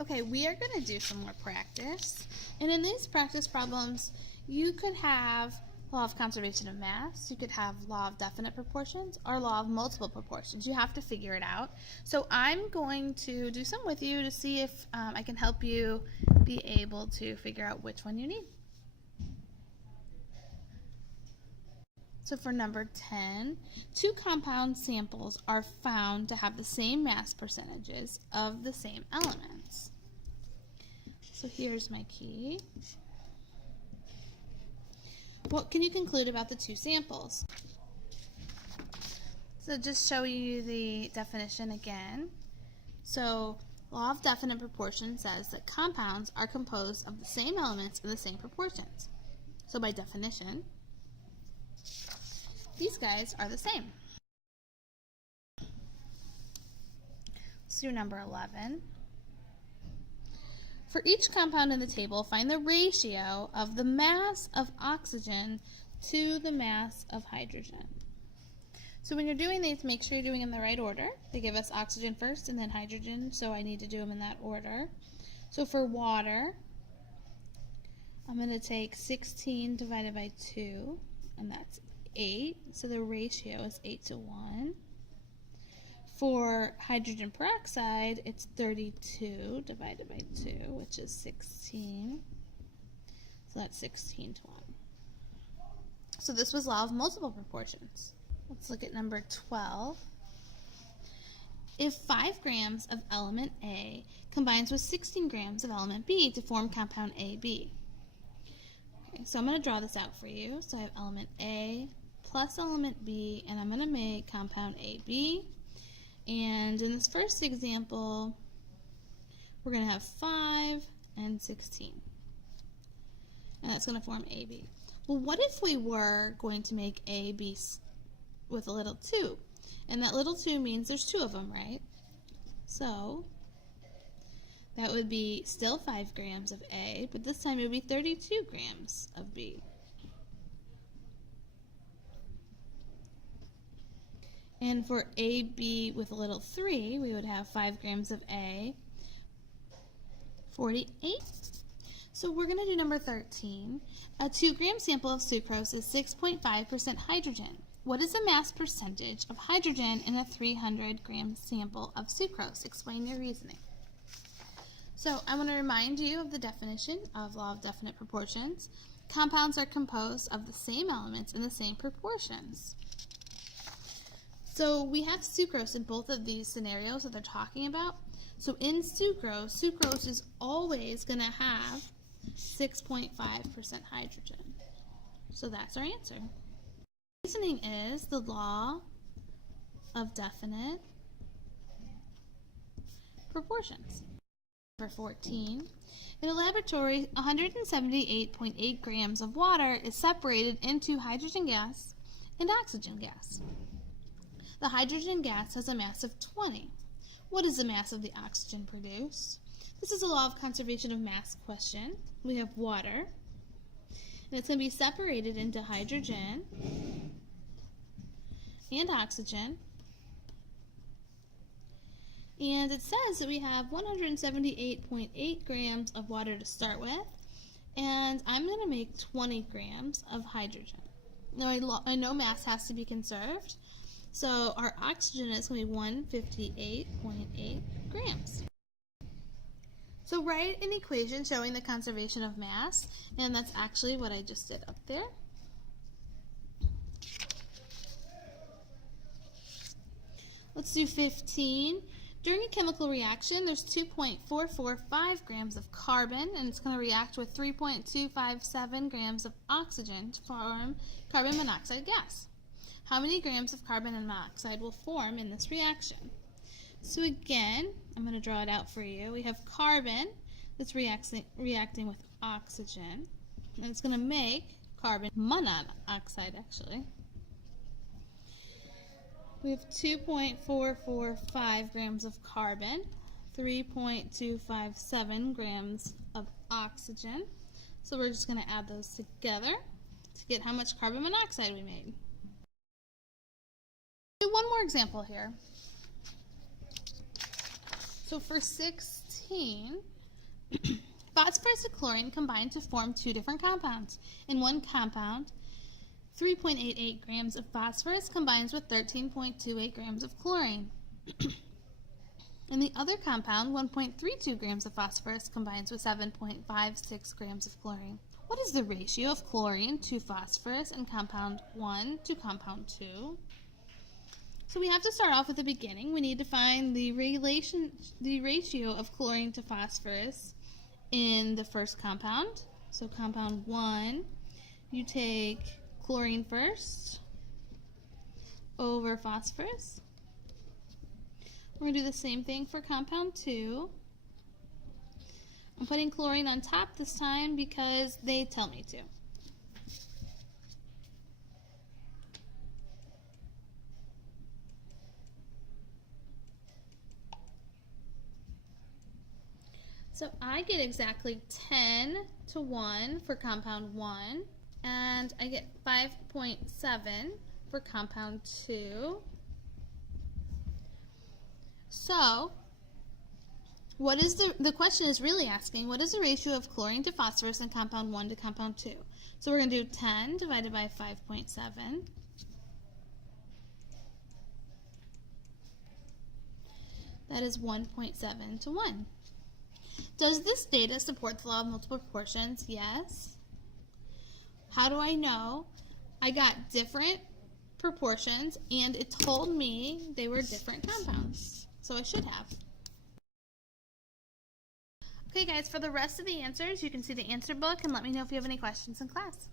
Okay, we are going to do some more practice. And in these practice problems, you could have law of conservation of mass, you could have law of definite proportions, or law of multiple proportions. You have to figure it out. So I'm going to do some with you to see if I can help you be able to figure out which one you need. So for number 10, two compound samples are found to have the same mass percentages of the same elements. So here's my key. What can you conclude about the two samples? So just show you the definition again. So law of definite proportion says that compounds are composed of the same elements in the same proportions. So by definition, these guys are the same. Let's do number 11. For each compound in the table, find the ratio of the mass of oxygen to the mass of hydrogen. So when you're doing these, make sure you're doing in the right order. They give us oxygen first and then hydrogen, so I need to do them in that order. So for water, I'm going to take 16 divided by 2, and that's 8. So the ratio is 8 to 1. For hydrogen peroxide, it's 32 divided by 2, which is 16. So that's 16 to 1. So this was law of multiple proportions. Let's look at number 12. If 5 grams of element A combines with 16 grams of element B to form compound AB. Okay, so I'm going to draw this out for you. So I have element A plus element B, and I'm going to make compound AB. And in this first example, we're going to have 5 and 16. And that's going to form AB. Well, what if we were going to make AB with a little 2? And that little 2 means there's 2 of them, right? So that would be still 5 grams of A, but this time it would be 32 grams of B. And for AB with a little 3, we would have 5 grams of A, 48. So we're going to do number 13. A 2-gram sample of sucrose is 6.5% hydrogen. What is the mass percentage of hydrogen in a 300-gram sample of sucrose? Explain your reasoning. So I want to remind you of the definition of law of definite proportions. Compounds are composed of the same elements in the same proportions. So we have sucrose in both of these scenarios that they're talking about. So in sucrose is always going to have 6.5% hydrogen. So that's our answer. Reasoning is the law of definite proportions. Number 14. In a laboratory, 178.8 grams of water is separated into hydrogen gas and oxygen gas. The hydrogen gas has a mass of 20. What is the mass of the oxygen produced? This is a law of conservation of mass question. We have water, and it's going to be separated into hydrogen and oxygen. And it says that we have 178.8 grams of water to start with, and I'm going to make 20 grams of hydrogen. Now I know mass has to be conserved, so our oxygen is going to be 158.8 grams. So write an equation showing the conservation of mass, and that's actually what I just did up there. Let's do 15. During a chemical reaction, there's 2.445 grams of carbon, and it's going to react with 3.257 grams of oxygen to form carbon monoxide gas. How many grams of carbon monoxide will form in this reaction? So again, I'm going to draw it out for you. We have carbon that's reacting with oxygen, and it's going to make carbon monoxide actually. We have 2.445 grams of carbon, 3.257 grams of oxygen. So we're just going to add those together to get how much carbon monoxide we made. Do one more example here. So for 16, phosphorus and chlorine combine to form two different compounds. In one compound, 3.88 grams of phosphorus combines with 13.28 grams of chlorine. In the other compound, 1.32 grams of phosphorus combines with 7.56 grams of chlorine. What is the ratio of chlorine to phosphorus in compound 1 to compound 2? So we have to start off at the beginning. We need to find the ratio of chlorine to phosphorus in the first compound. So compound 1, you take chlorine first over phosphorus. We're going to do the same thing for compound 2. I'm putting chlorine on top this time because they tell me to. So I get exactly 10 to 1 for compound 1, and I get 5.7 for compound 2. So, what is the question is really asking, what is the ratio of chlorine to phosphorus in compound 1 to compound 2? So we're going to do 10 divided by 5.7. That is 1.7 to 1. Does this data support the law of multiple proportions? Yes. How do I know? I got different proportions and it told me they were different compounds. So I should have. Okay guys, for the rest of the answers, you can see the answer book and let me know if you have any questions in class.